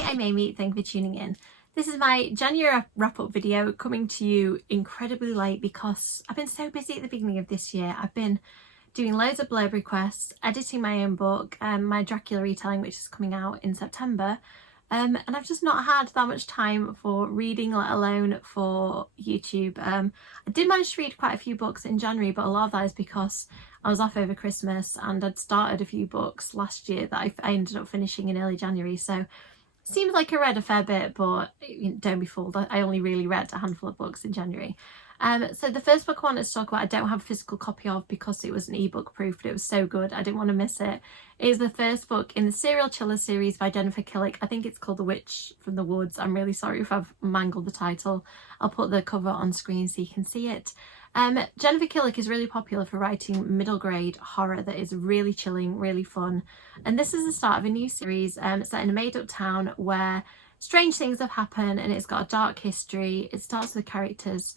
Hi, I'm Amy, thank you for tuning in. This is my January wrap-up video coming to you incredibly late because I've been so busy at the beginning of this year. I've been doing loads of blurb requests, editing my own book, my Dracula retelling which is coming out in September, and I've just not had that much time for reading, let alone for YouTube. I did manage to read quite a few books in January, but a lot of that is because I was off over Christmas and I'd started a few books last year that I ended up finishing in early January, so seems like I read a fair bit, but don't be fooled, I only really read a handful of books in January. So the first book I wanted to talk about, I don't have a physical copy of because it was an ebook proof, but it was so good I didn't want to miss it. It is the first book in the Serial Chiller series by Jennifer Killick. I think it's called The Witch from the Woods. I'm really sorry if I've mangled the title. I'll put the cover on screen so you can see it. Jennifer Killick is really popular for writing middle grade horror that is really chilling, really fun. And this is the start of a new series set in a made up town where strange things have happened and it's got a dark history. It starts with characters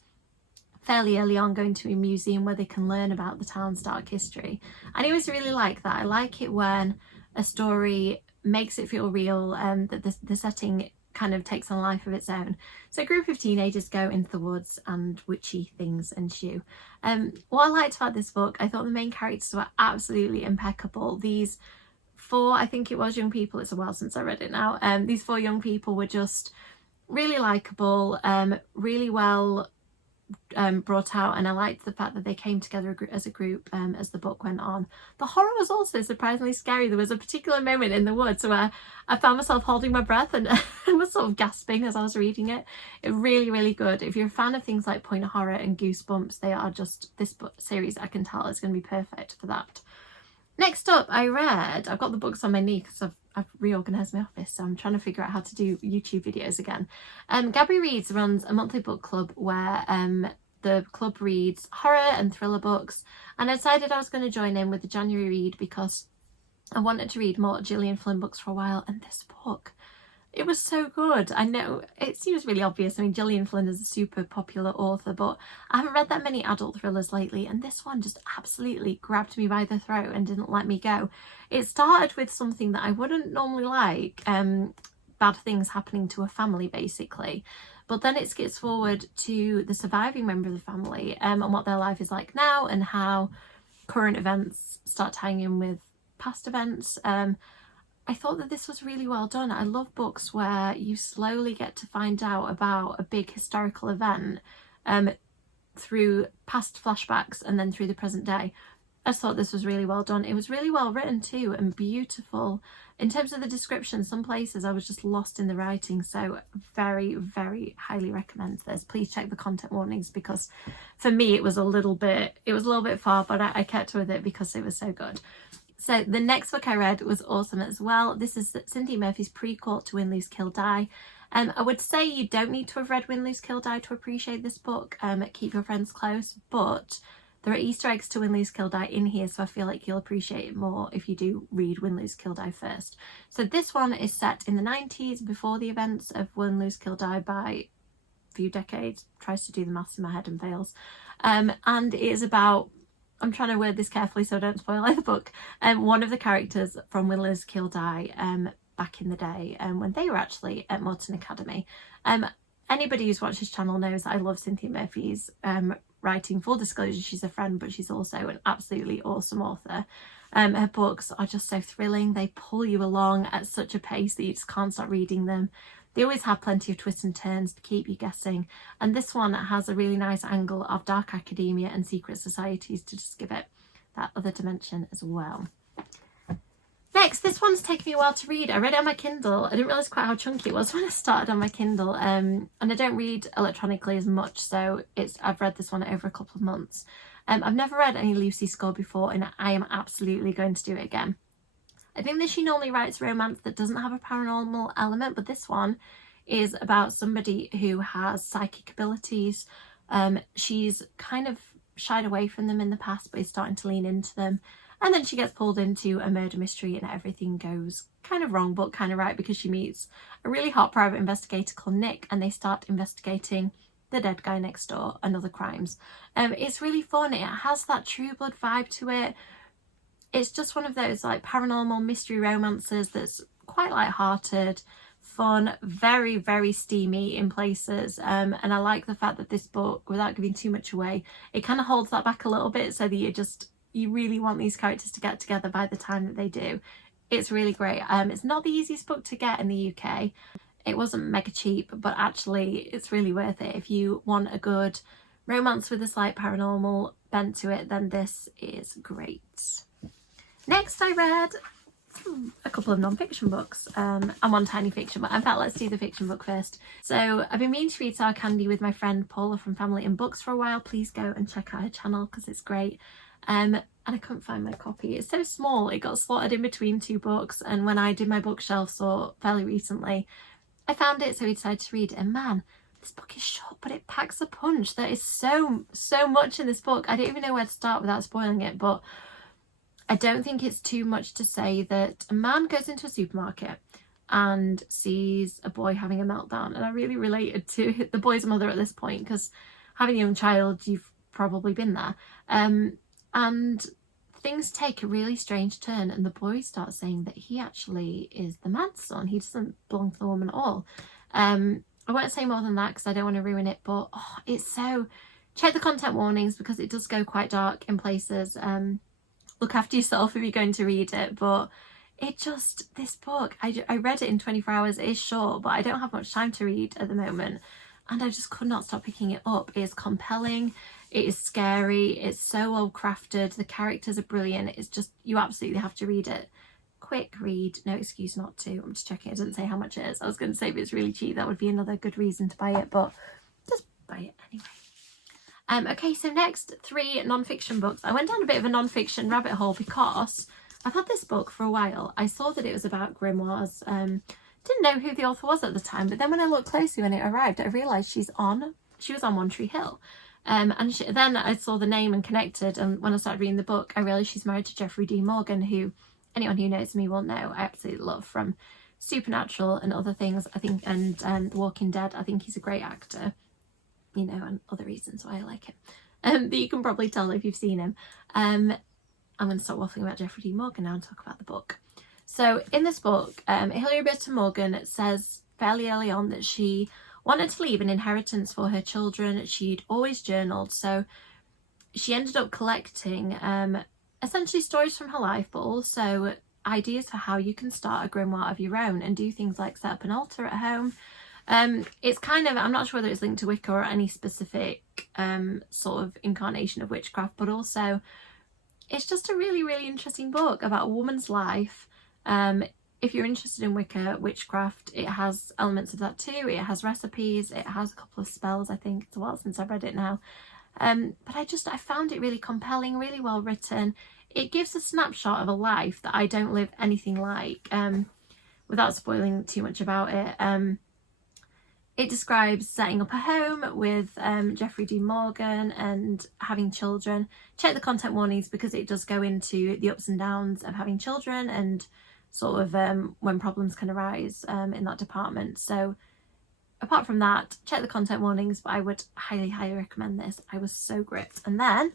fairly early on going to a museum where they can learn about the town's dark history. And I always really like that. I like it when a story makes it feel real, that the setting kind of takes on life of its own. So a group of teenagers go into the woods and witchy things ensue. What I liked about this book, I thought the main characters were absolutely impeccable. These four, I think it was young people, it's a while since I read it now, these four young people were just really likeable, really well brought out, and I liked the fact that they came together as a group as the book went on. The horror was also surprisingly scary. There was a particular moment in the woods where I found myself holding my breath and I was sort of gasping as I was reading it. It really, really good. If you're a fan of things like point horror and Goosebumps, they are just, this book series I can tell is going to be perfect for that. Next up, I've got the books on my knee because I've reorganised my office, so I'm trying to figure out how to do YouTube videos again. Gabby Reads runs a monthly book club where the club reads horror and thriller books, and I decided I was going to join in with the January read because I wanted to read more Gillian Flynn books for a while, and this book, it was so good. I know it seems really obvious. I mean, Gillian Flynn is a super popular author, but I haven't read that many adult thrillers lately, and this one just absolutely grabbed me by the throat and didn't let me go. It started with something that I wouldn't normally like, bad things happening to a family basically, but then it skips forward to the surviving member of the family and what their life is like now and how current events start tying in with past events. I thought that this was really well done. I love books where you slowly get to find out about a big historical event through past flashbacks and then through the present day. I just thought this was really well done. It was really well written too and beautiful. In terms of the description, some places I was just lost in the writing, so very, very highly recommend this. Please check the content warnings because for me it was a little bit far, but I kept with it because it was so good. So the next book I read was awesome as well. This is Cynthia Murphy's prequel to Win, Lose, Kill, Die. I would say you don't need to have read Win, Lose, Kill, Die to appreciate this book. Keep your friends close, but there are Easter eggs to Win, Lose, Kill, Die in here, so I feel like you'll appreciate it more if you do read Win, Lose, Kill, Die first. So this one is set in the 90s, before the events of Win, Lose, Kill, Die by a few decades. Tries to do the maths in my head and fails. And it is about, I'm trying to word this carefully so I don't spoil either book, one of the characters from Win, Lose, Kill, Die back in the day when they were actually at Morton Academy. Anybody who's watched this channel knows I love Cynthia Murphy's writing. Full disclosure, she's a friend, but she's also an absolutely awesome author. Her books are just so thrilling. They pull you along at such a pace that you just can't stop reading them. They always have plenty of twists and turns to keep you guessing, and this one has a really nice angle of dark academia and secret societies to just give it that other dimension as well. Next, this one's taken me a while to read. I read it on my Kindle. I didn't realise quite how chunky it was when I started on my Kindle, and I don't read electronically as much, so I've read this one over a couple of months. I've never read any Lucy Score before, and I am absolutely going to do it again. I think that she normally writes romance that doesn't have a paranormal element, but this one is about somebody who has psychic abilities. She's kind of shied away from them in the past, but is starting to lean into them. And then she gets pulled into a murder mystery and everything goes kind of wrong, but kind of right, because she meets a really hot private investigator called Nick and they start investigating the dead guy next door and other crimes. It's really fun. It has that True Blood vibe to it. It's just one of those like paranormal mystery romances that's quite light-hearted, fun, very, very steamy in places, and I like the fact that this book, without giving too much away, it kind of holds that back a little bit so that you really want these characters to get together by the time that they do. It's really great. It's not the easiest book to get in the UK. It wasn't mega cheap, but actually it's really worth it. If you want a good romance with a slight paranormal bent to it, then this is great. Next I read a couple of non-fiction books and one tiny fiction book. In fact, let's do the fiction book first. So I've been meaning to read Sour Candy with my friend Paula from Family and Books for a while. Please go and check out her channel because it's great. And I couldn't find my copy. It's so small, it got slotted in between two books, and when I did my bookshelf sort fairly recently, I found it, so we decided to read it. And man, this book is short, but it packs a punch. There is so much in this book. I don't even know where to start without spoiling it, but I don't think it's too much to say that a man goes into a supermarket and sees a boy having a meltdown. And I really related to the boy's mother at this point, because having a young child, you've probably been there. And things take a really strange turn, and the boy starts saying that he actually is the man's son. He doesn't belong to the woman at all. I won't say more than that because I don't want to ruin it, but it's so... Check the content warnings because it does go quite dark in places. Look after yourself if you're going to read it, but this book, I read it in 24 hours. It is short, but I don't have much time to read at the moment, and I just could not stop picking it up. It is compelling, it is scary, it's so well crafted, the characters are brilliant. It's just, you absolutely have to read it. Quick read, no excuse not to. I'm just checking, it doesn't say how much it is. I was going to say if it's really cheap that would be another good reason to buy it, but just buy it anyway. Okay, so next 3 non-fiction books. I went down a bit of a non-fiction rabbit hole because I've had this book for a while. I saw that it was about grimoires. Didn't know who the author was at the time, but then when I looked closely when it arrived, I realised she was on One Tree Hill. Then I saw the name and connected, and when I started reading the book, I realised she's married to Jeffrey D. Morgan, who anyone who knows me will know I absolutely love from Supernatural and other things, I think, and The Walking Dead. I think he's a great actor, you know, and other reasons why I like him. But you can probably tell if you've seen him. I'm going to stop waffling about Jeffrey D. Morgan now and talk about the book. So in this book, Hilarie Morgan says fairly early on that she wanted to leave an inheritance for her children. She'd always journaled, so she ended up collecting essentially stories from her life, but also ideas for how you can start a grimoire of your own and do things like set up an altar at home. It's kind of, I'm not sure whether it's linked to Wicca or any specific sort of incarnation of witchcraft, but also it's just a really, really interesting book about a woman's life. If you're interested in Wicca, witchcraft, it has elements of that too. It has recipes, it has a couple of spells. I think it's a while since I've read it now. But I found it really compelling, really well written. It gives a snapshot of a life that I don't live anything like, without spoiling too much about it. It describes setting up a home with Jeffrey D. Morgan and having children. Check the content warnings because it does go into the ups and downs of having children and sort of when problems can arise in that department. So apart from that, check the content warnings, but I would highly, highly recommend this. I was so gripped. And then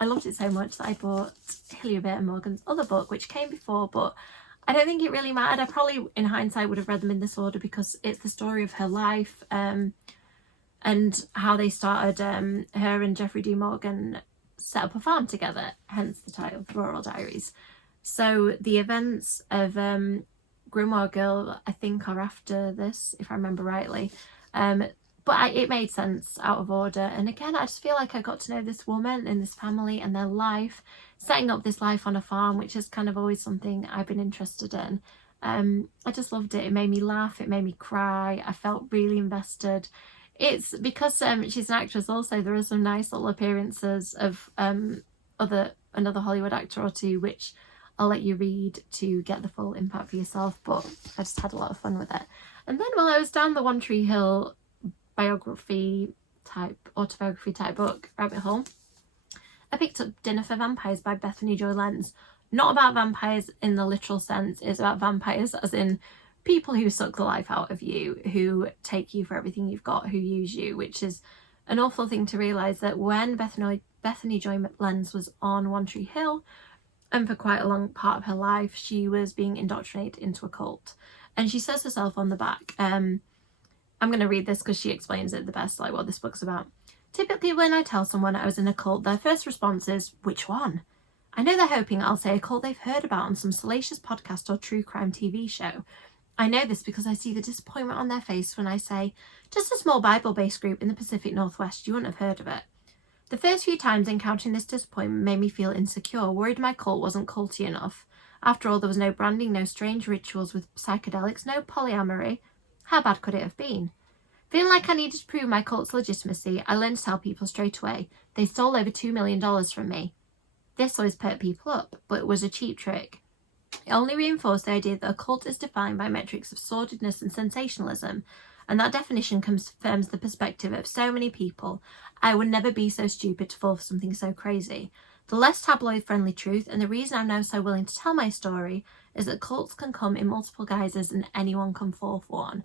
I loved it so much that I bought Hilarie Morgan's other book, which came before, but I don't think it really mattered. I probably, in hindsight, would have read them in this order because it's the story of her life and how they started, her and Jeffrey D. Morgan set up a farm together, hence the title, Rural Diaries. So the events of Grimoire Girl, I think, are after this, if I remember rightly. But it made sense out of order. And again, I just feel like I got to know this woman and this family and their life, setting up this life on a farm, which is kind of always something I've been interested in. I just loved it. It made me laugh. It made me cry. I felt really invested. It's because she's an actress also, there are some nice little appearances of another Hollywood actor or two, which I'll let you read to get the full impact for yourself, but I just had a lot of fun with it. And then while I was down the One Tree Hill autobiography type book rabbit hole, I picked up Dinner for Vampires by Bethany Lenz. Not about vampires in the literal sense, it's about vampires as in people who suck the life out of you, who take you for everything you've got, who use you, which is an awful thing to realise that when Bethany Lenz was on One Tree Hill, and for quite a long part of her life she was being indoctrinated into a cult. And she says herself on the back, I'm going to read this because she explains it the best, like what this book's about. Typically when I tell someone I was in a cult, their first response is, which one? I know they're hoping I'll say a cult they've heard about on some salacious podcast or true crime TV show. I know this because I see the disappointment on their face when I say, just a small Bible-based group in the Pacific Northwest, you wouldn't have heard of it. The first few times encountering this disappointment made me feel insecure, worried my cult wasn't culty enough. After all, there was no branding, no strange rituals with psychedelics, no polyamory. How bad could it have been? Feeling like I needed to prove my cult's legitimacy, I learned to tell people straight away. They stole over $2 million from me. This always perked people up, but it was a cheap trick. It only reinforced the idea that a cult is defined by metrics of sordidness and sensationalism, and that definition confirms the perspective of so many people. I would never be so stupid to fall for something so crazy. The less tabloid-friendly truth, and the reason I'm now so willing to tell my story, is that cults can come in multiple guises and anyone can fall for one.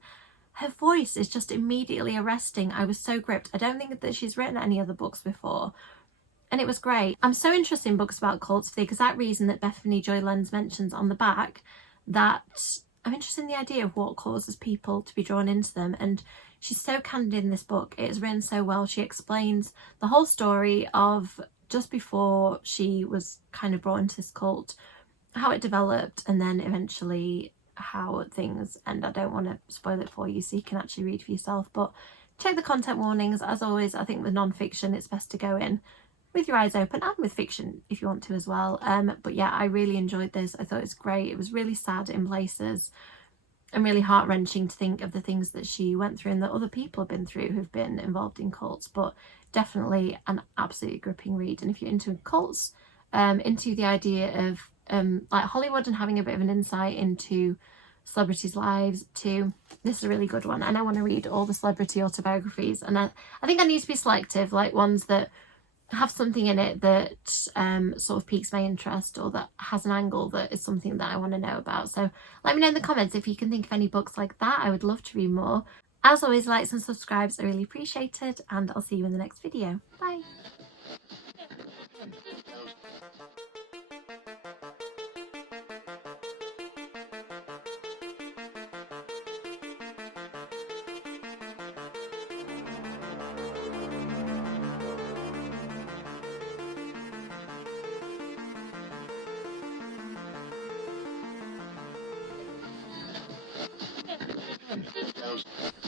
Her voice is just immediately arresting. I was so gripped. I don't think that she's written any other books before. And it was great. I'm so interested in books about cults for the exact reason that Bethany Joy Lenz mentions on the back, that I'm interested in the idea of what causes people to be drawn into them. And she's so candid in this book. It is written so well. She explains the whole story of just before she was kind of brought into this cult, how it developed, and then eventually how things end. I don't want to spoil it for you so you can actually read for yourself, but check the content warnings. As always, I think with non-fiction it's best to go in with your eyes open, and with fiction if you want to as well. But yeah, I really enjoyed this. I thought it was great. It was really sad in places and really heart-wrenching to think of the things that she went through and that other people have been through who've been involved in cults, but definitely an absolutely gripping read. And if you're into cults, into the idea of like Hollywood and having a bit of an insight into celebrities' lives too, this is a really good one. And I want to read all the celebrity autobiographies, and I think I need to be selective, like ones that have something in it that sort of piques my interest, or that has an angle that is something that I want to know about. So let me know in the comments if you can think of any books like that. I would love to read more. As always, likes and subscribes are really appreciated, and I'll see you in the next video. Bye. Undead.